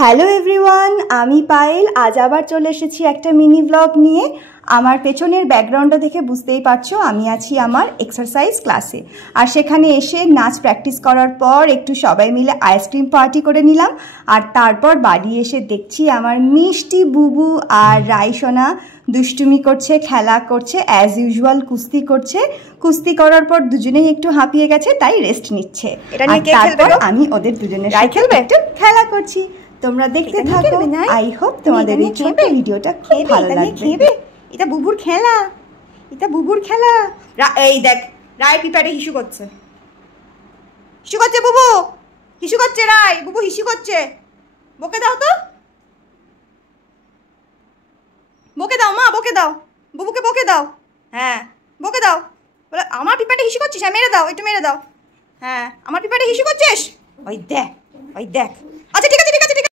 Hello everyone, আমি পায়েল। আজ আবার চলে এসেছি একটা মিনি ব্লগ নিয়ে। আমার পেছনের ব্যাকগ্রাউন্ডটা দেখে বুঝতেই পারছো আমি আছি আমার এক্সারসাইজ ক্লাসে। আর সেখানে এসে নাচ প্র্যাকটিস করার পর একটু সবাই মিলে আইসক্রিম পার্টি করে নিলাম। আর তারপর বাড়ি এসে দেখছি আমার মিষ্টি বুবু আর রাইসোনা দুষ্টুমি করছে, খেলা করছে, অ্যাজ ইউজুয়াল কুস্তি করছে। কুস্তি করার পর দুজনেই একটু হাঁপিয়ে গেছে, তাই রেস্ট নিচ্ছে। তারপর আমি ওদের দুজনের সাথে একটু খেলা করছি। তোমরা দেখতে থাকো। আই হোপ তোমাদের এই ছোট্ট ভিডিওটা খুব ভালো লাগবে। এটা বুবুর খেলা, এটা বুবুর খেলা। এই দেখ, রায় পিপারে হিসু করছে, হিসু করছে বুবু, হিসু করছে রায়, বুবু হিসু করছে। বকে দাও তো, বকে দাও মা, বকে দাও বুবুকে, বকে দাও। হ্যাঁ বকে দাও, বলে আমার পিপারে হিসু করছিস, হ্যাঁ মেরে দাও, একটু মেরে দাও। হ্যাঁ আমার পিপারে হিসু করছিস, ওই দেখ, ওই দেখ। আচ্ছা ঠিক আছে ঠিক আছে ঠিক আছে।